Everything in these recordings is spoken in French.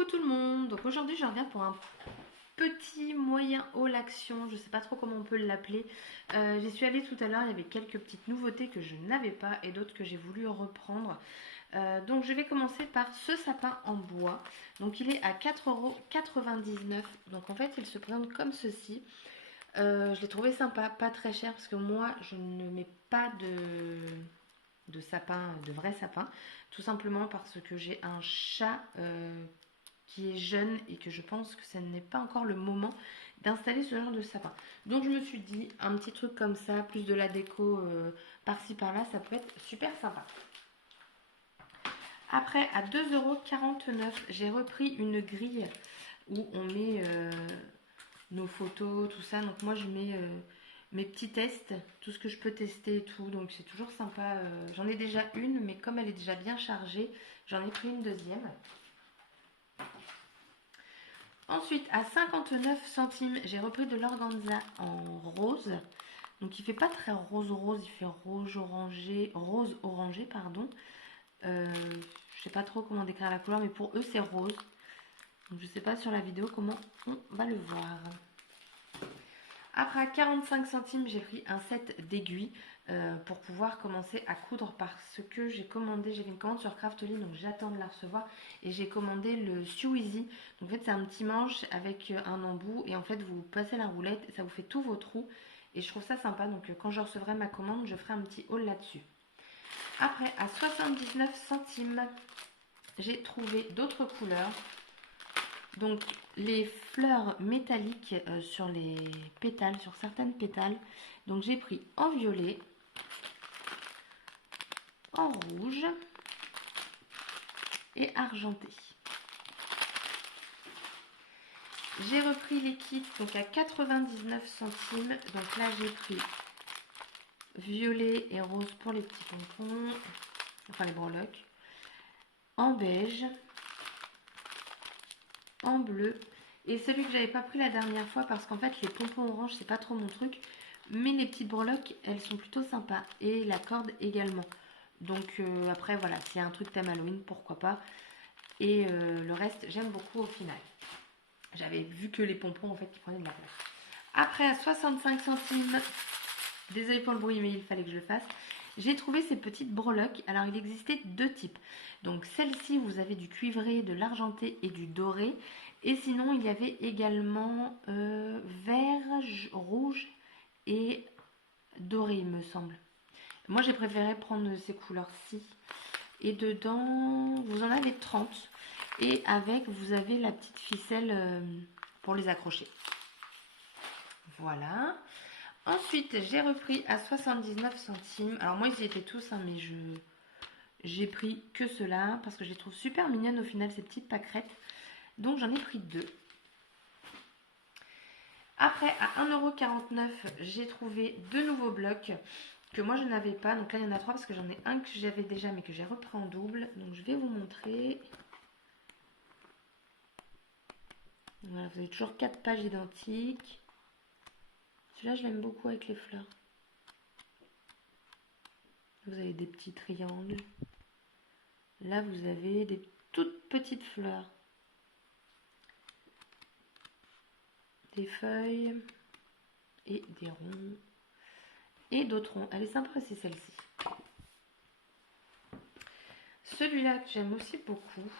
Coucou tout le monde, donc aujourd'hui je reviens pour un petit moyen haul action, je sais pas trop comment on peut l'appeler. J'y suis allée tout à l'heure, il y avait quelques petites nouveautés que je n'avais pas et d'autres que j'ai voulu reprendre. Donc je vais commencer par ce sapin en bois, donc il est à 4,99 €, donc en fait il se présente comme ceci. Je l'ai trouvé sympa, pas très cher parce que moi je ne mets pas de sapin, de vrai sapin, tout simplement parce que j'ai un chat qui est jeune et que je pense que ce n'est pas encore le moment d'installer ce genre de sapin. Donc je me suis dit, un petit truc comme ça, plus de la déco par-ci par-là, ça peut être super sympa. Après, à 2,49 €, j'ai repris une grille où on met nos photos, tout ça. Donc moi, je mets mes petits tests, tout ce que je peux tester et tout. Donc c'est toujours sympa. J'en ai déjà une, mais comme elle est déjà bien chargée, j'en ai pris une deuxième. Ensuite, à 59 centimes, j'ai repris de l'organza en rose. Donc il fait pas très rose rose, il fait rose orangé, pardon. Je sais pas trop comment décrire la couleur, mais pour eux c'est rose. Donc je sais pas sur la vidéo comment on va le voir. Après, à 45 centimes, j'ai pris un set d'aiguilles pour pouvoir commencer à coudre parce que j'ai commandé, j'avais une commande sur Craftly, donc j'attends de la recevoir. Et j'ai commandé le Sew Easy. Donc en fait, c'est un petit manche avec un embout et en fait, vous passez la roulette et ça vous fait tous vos trous. Et je trouve ça sympa, donc quand je recevrai ma commande, je ferai un petit haul là-dessus. Après, à 79 centimes, j'ai trouvé d'autres couleurs. Donc les fleurs métalliques sur les pétales, sur certaines pétales. Donc j'ai pris en violet, en rouge et argenté. J'ai repris les kits donc à 99 centimes. Donc là j'ai pris violet et rose pour les petits pompons, enfin les breloques, en beige, en bleu. Et celui que j'avais pas pris la dernière fois parce qu'en fait les pompons orange c'est pas trop mon truc. Mais les petites breloques elles sont plutôt sympas. Et la corde également. Donc après voilà, s'il y a un truc thème Halloween, pourquoi pas. Et le reste j'aime beaucoup au final. J'avais vu que les pompons en fait qui prenaient de la place. Après à 65 centimes, désolé pour le bruit mais il fallait que je le fasse. J'ai trouvé ces petites breloques. Alors il existait deux types. Donc celle-ci vous avez du cuivré, de l'argenté et du doré. Et sinon il y avait également vert, rouge et doré il me semble. Moi j'ai préféré prendre ces couleurs-ci. Et dedans vous en avez 30. Et avec vous avez la petite ficelle pour les accrocher. Voilà. Ensuite, j'ai repris à 79 centimes. Alors moi, ils y étaient tous, hein, mais j'ai pris que ceux-là parce que je les trouve super mignonnes au final, ces petites pâquerettes. Donc j'en ai pris deux. Après, à 1,49 €, j'ai trouvé deux nouveaux blocs que moi je n'avais pas. Donc là, il y en a trois parce que j'en ai un que j'avais déjà mais que j'ai repris en double. Donc je vais vous montrer. Voilà, vous avez toujours 4 pages identiques. Celui-là, je l'aime beaucoup avec les fleurs. Vous avez des petits triangles. Là, vous avez des toutes petites fleurs. Des feuilles et des ronds. Et d'autres ronds. Elle est sympa aussi, celle-ci. Celui-là que j'aime aussi beaucoup,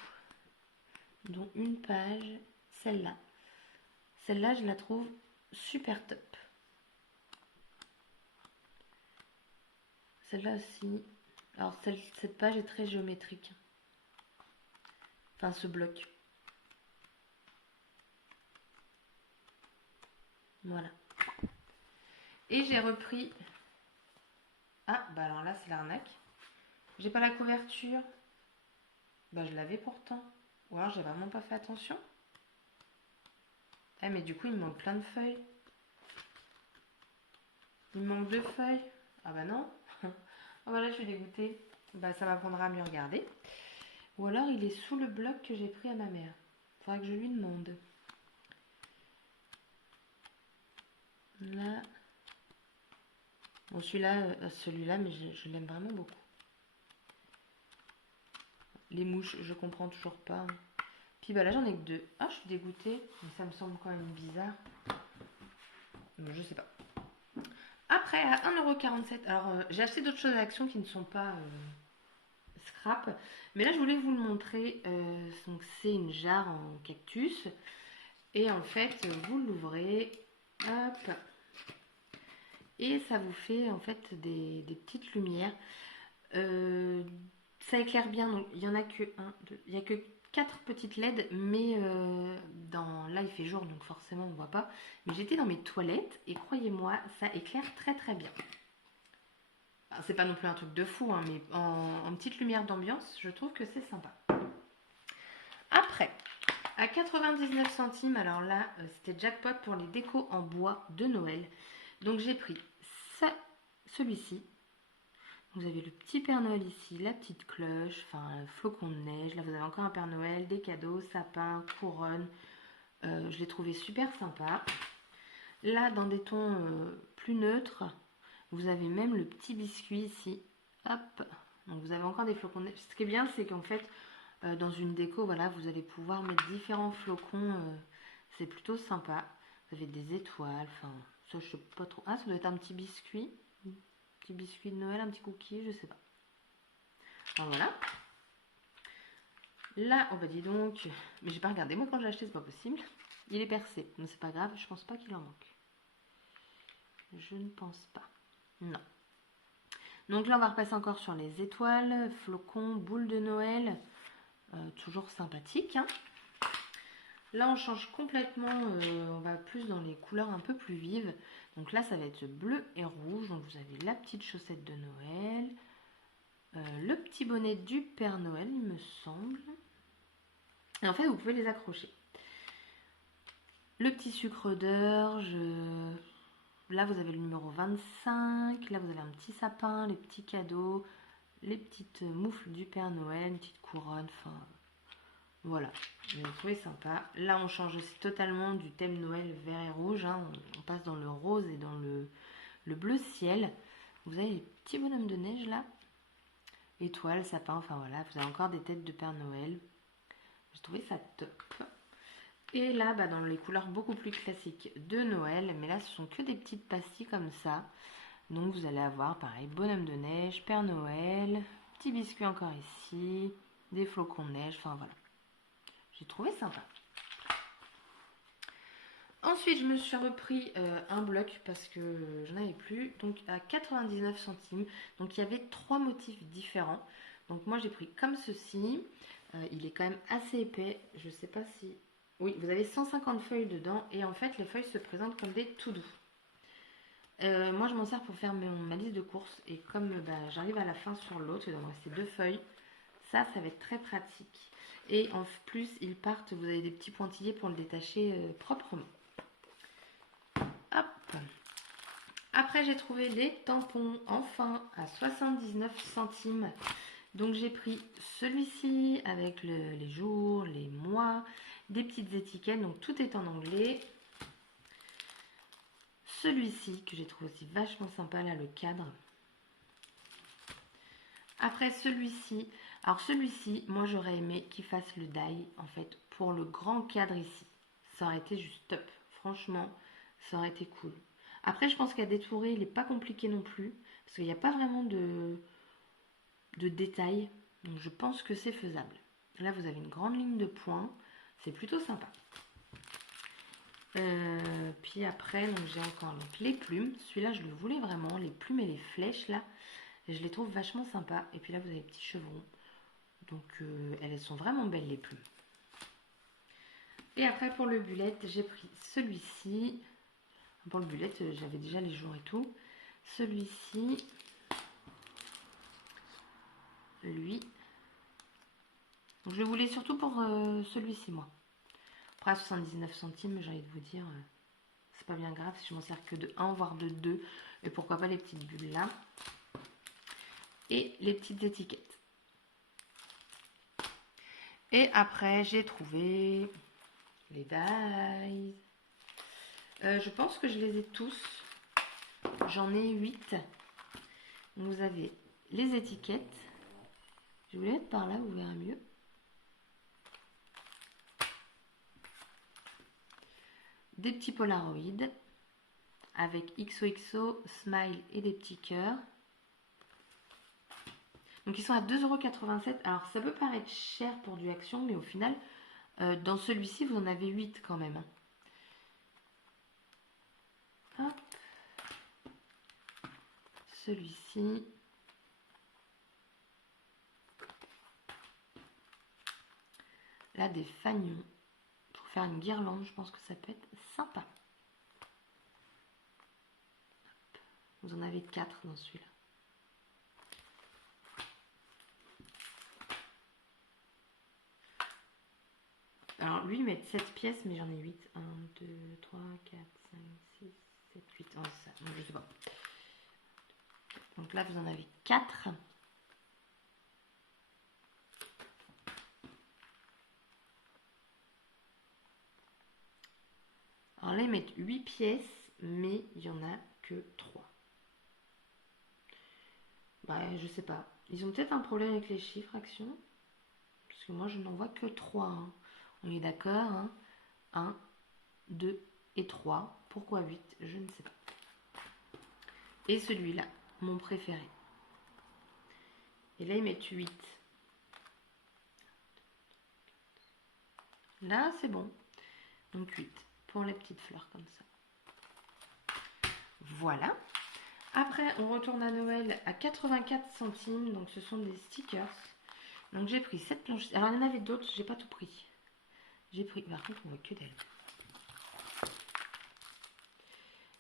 dont une page, celle-là. Celle-là, je la trouve super top. Celle-là aussi. Alors, cette page est très géométrique. Enfin, ce bloc. Voilà. Et j'ai repris... Ah, bah alors là, c'est l'arnaque. J'ai pas la couverture. Bah, je l'avais pourtant. Ou alors, j'ai vraiment pas fait attention. Ah, mais du coup, il me manque plein de feuilles. Il me manque deux feuilles. Ah bah non. Ah bah là, je suis dégoûtée. Bah, ça m'apprendra à mieux regarder. Ou alors, il est sous le bloc que j'ai pris à ma mère. Faudra que je lui demande. Là. Bon, celui-là, mais je l'aime vraiment beaucoup. Les mouches, je comprends toujours pas. Puis puis bah là j'en ai que 2. Ah, je suis dégoûtée, mais ça me semble quand même bizarre. Je sais pas. Après, à 1,47 €. Alors, j'ai acheté d'autres choses à Action qui ne sont pas scrap. Mais là, je voulais vous le montrer. Donc, c'est une jarre en cactus. Et en fait, vous l'ouvrez. Hop. Et ça vous fait en fait des petites lumières. Ça éclaire bien. Donc, il y en a que il y a que 4 petites LED. Mais là, il fait jour. Donc, forcément, on ne voit pas. Mais j'étais dans mes toilettes. Et croyez-moi, ça éclaire très très bien. C'est pas non plus un truc de fou, hein, mais en petite lumière d'ambiance, je trouve que c'est sympa. Après, à 99 centimes, alors là, c'était jackpot pour les décos en bois de Noël. Donc j'ai pris celui-ci. Vous avez le petit Père Noël ici, la petite cloche, enfin un flocon de neige. Là, vous avez encore un Père Noël, des cadeaux, sapin, couronne. Je l'ai trouvé super sympa. Là, dans des tons plus neutres, vous avez même le petit biscuit ici. Hop. Donc vous avez encore des flocons de neige. Ce qui est bien, c'est qu'en fait, dans une déco, voilà, vous allez pouvoir mettre différents flocons. C'est plutôt sympa. Vous avez des étoiles. Enfin, ça, je sais pas trop. Ah, ça doit être un petit biscuit. Un petit biscuit de Noël, un petit cookie, je sais pas. Alors voilà. Là, oh bah dis donc. Mais j'ai pas regardé. Moi, quand j'ai acheté, c'est pas possible. Il est percé. Mais c'est pas grave. Je pense pas qu'il en manque. Je ne pense pas. Non. Donc là, on va repasser encore sur les étoiles, flocons, boules de Noël. Toujours sympathique. Hein. Là, on change complètement. On va plus dans les couleurs un peu plus vives. Donc là, ça va être bleu et rouge. Donc vous avez la petite chaussette de Noël. Le petit bonnet du Père Noël, il me semble. Et en fait, vous pouvez les accrocher. Le petit sucre d'orge. Là, vous avez le numéro 25. Là, vous avez un petit sapin, les petits cadeaux, les petites moufles du Père Noël, une petite couronne. Enfin, voilà. J'ai trouvé sympa. Là, on change aussi totalement du thème Noël vert et rouge. Hein. On passe dans le rose et dans le bleu ciel. Vous avez les petits bonhommes de neige là. Étoiles, sapins, enfin voilà. Vous avez encore des têtes de Père Noël. J'ai trouvé ça top. Et là, bah, dans les couleurs beaucoup plus classiques de Noël, mais là, ce sont que des petites pastilles comme ça. Donc, vous allez avoir, pareil, bonhomme de neige, Père Noël, petit biscuit encore ici, des flocons de neige, enfin voilà. J'ai trouvé sympa. Ensuite, je me suis repris un bloc parce que j'en avais plus. Donc, à 99 centimes. Donc, il y avait 3 motifs différents. Donc, moi, j'ai pris comme ceci. Il est quand même assez épais. Je sais pas si... Oui, vous avez 150 feuilles dedans. Et en fait, les feuilles se présentent comme des tout doux. Moi, je m'en sers pour faire ma liste de courses. Et comme j'arrive à la fin sur l'autre, il doit me rester 2 feuilles. Ça va être très pratique. Et en plus, ils partent, vous avez des petits pointillés pour le détacher proprement. Hop. Après, j'ai trouvé les tampons, enfin, à 79 centimes. Donc, j'ai pris celui-ci avec les jours, les mois, des petites étiquettes. Donc, tout est en anglais. Celui-ci, que j'ai trouvé aussi vachement sympa, là, le cadre. Après, celui-ci. Alors, celui-ci, moi, j'aurais aimé qu'il fasse le die, en fait, pour le grand cadre ici. Ça aurait été juste top. Franchement, ça aurait été cool. Après, je pense qu'à détourer, il n'est pas compliqué non plus. Parce qu'il n'y a pas vraiment de détails. Donc, je pense que c'est faisable. Là, vous avez une grande ligne de points. C'est plutôt sympa. Puis après, j'ai encore les plumes. Celui-là, je le voulais vraiment. Les plumes et les flèches, là. Et je les trouve vachement sympas. Et puis là, vous avez les petits chevrons. Donc, elles sont vraiment belles, les plumes. Et après, pour le bullet, j'ai pris celui-ci. Pour le bullet, j'avais déjà les jours et tout. Celui-ci. Lui. Donc, je le voulais surtout pour celui-ci, moi. Après, à 79 centimes, j'ai envie de vous dire, c'est pas bien grave si je m'en sers que de 1, voire de 2. Et pourquoi pas les petites bulles là. Et les petites étiquettes. Et après, j'ai trouvé les dies. Je pense que je les ai tous. J'en ai 8. Vous avez les étiquettes. Je vais les mettre par là, vous verrez mieux. des petits Polaroid avec XOXO, Smile et des petits cœurs. Donc ils sont à 2,87 €. Alors ça peut paraître cher pour du Action, mais au final, dans celui-ci, vous en avez 8 quand même. Hop. Celui-ci. Là, des fanions. Pour faire une guirlande, je pense que ça peut être sympa. Vous en avez 4 dans celui-là. Alors, lui, il met 7 pièces, mais j'en ai 8. 1, 2, 3, 4, 5, 6, 7, 8. Oh, c'est ça. Donc, je sais pas. Donc là, vous en avez 4. Alors là, ils mettent 8 pièces, mais il n'y en a que 3. Bah, je sais pas. Ils ont peut-être un problème avec les chiffres, Action. Parce que moi, je n'en vois que 3. Hein. On est d'accord, hein. 1, 2 et 3. Pourquoi 8? Je ne sais pas. Et celui-là, mon préféré. Et là, ils mettent 8. Là, c'est bon. Donc 8 pour les petites fleurs comme ça. Voilà. Après, on retourne à Noël à 84 centimes. Donc, ce sont des stickers. Donc, j'ai pris 7 planches. Alors, il y en avait d'autres, j'ai pas tout pris. J'ai pris, par contre, on voit que d'elles.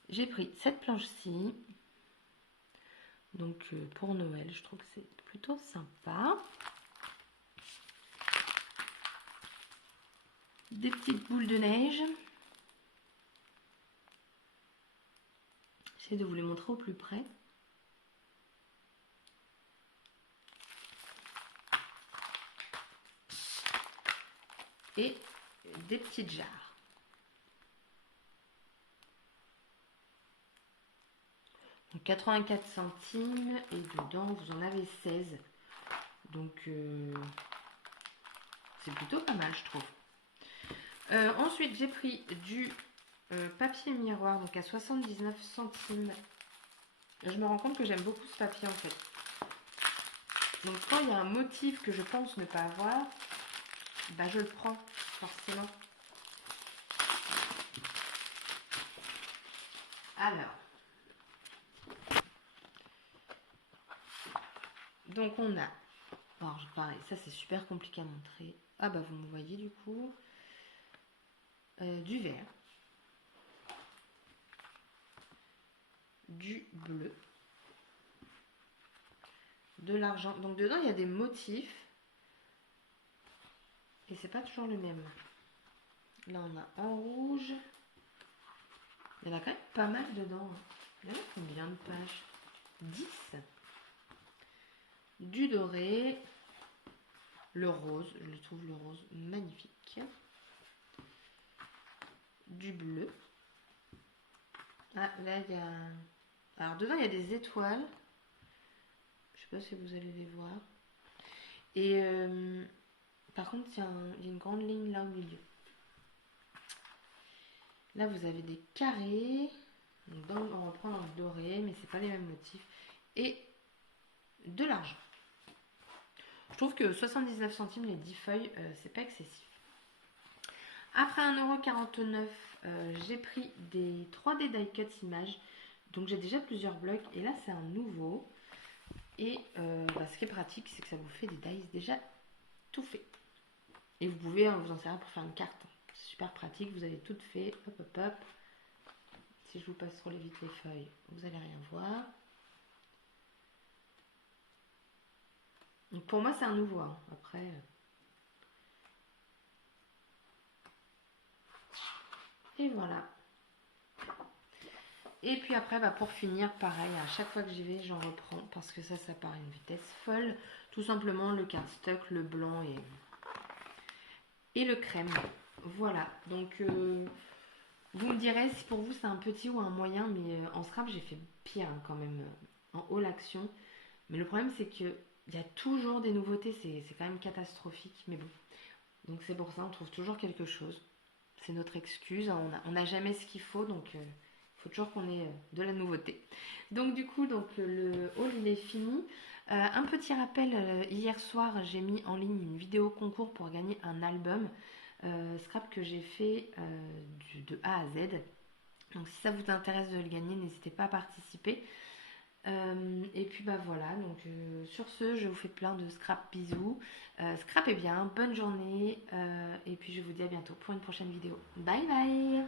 J'ai pris 7 planches-ci. Donc, pour Noël, je trouve que c'est plutôt sympa. Des petites boules de neige. J'essaie de vous les montrer au plus près. Et des petites jarres. Donc 84 centimes et dedans vous en avez 16. Donc c'est plutôt pas mal, je trouve. Ensuite, j'ai pris du papier miroir, donc à 79 centimes. Je me rends compte que j'aime beaucoup ce papier en fait. Donc quand il y a un motif que je pense ne pas avoir, bah je le prends forcément. Alors, donc on a, alors pareil, ça c'est super compliqué à montrer. Ah bah vous me voyez du coup, du vert, du bleu, de l'argent. Donc dedans il y a des motifs et c'est pas toujours le même. Là on a en rouge. Il y en a quand même pas mal dedans. Il y en a combien de pages? 10. Du doré. Le rose. Je trouve le rose magnifique. Du bleu. Ah, là, il y a... Alors, dedans, il y a des étoiles. Je sais pas si vous allez les voir. Et par contre, il y a une grande ligne là au milieu. Là, vous avez des carrés. Donc, on reprend dans le doré, mais c'est pas les mêmes motifs. Et de l'argent. Je trouve que 79 centimes les 10 feuilles, c'est pas excessif. Après 1,49 €, j'ai pris des 3D die cut images. Donc j'ai déjà plusieurs blocs et là c'est un nouveau. Et ce qui est pratique, c'est que ça vous fait des dies déjà tout fait. Et vous pouvez vous en servir pour faire une carte. C'est super pratique, vous avez tout fait. Hop hop hop. Si je vous passe trop vite les feuilles, vous allez rien voir. Donc pour moi c'est un nouveau. Hein. Après... Et voilà. Et puis après, pour finir, pareil, à chaque fois que j'y vais, j'en reprends parce que ça part à une vitesse folle. Tout simplement le cardstock, le blanc et le crème. Voilà. Donc, vous me direz si pour vous c'est un petit ou un moyen, mais en scrap, j'ai fait pire hein, quand même en haul action. Mais le problème, c'est qu'il y a toujours des nouveautés. C'est quand même catastrophique, mais bon. Donc c'est pour ça, on trouve toujours quelque chose. c'est notre excuse, hein. On n'a jamais ce qu'il faut, donc il faut toujours qu'on ait de la nouveauté. Donc du coup, donc, le haul il est fini. Un petit rappel, hier soir j'ai mis en ligne une vidéo concours pour gagner un album scrap que j'ai fait de A à Z. Donc si ça vous intéresse de le gagner, n'hésitez pas à participer. Et puis bah voilà, donc sur ce, je vous fais plein de scrap bisous. Scrapez bien, bonne journée, et puis je vous dis à bientôt pour une prochaine vidéo. Bye bye!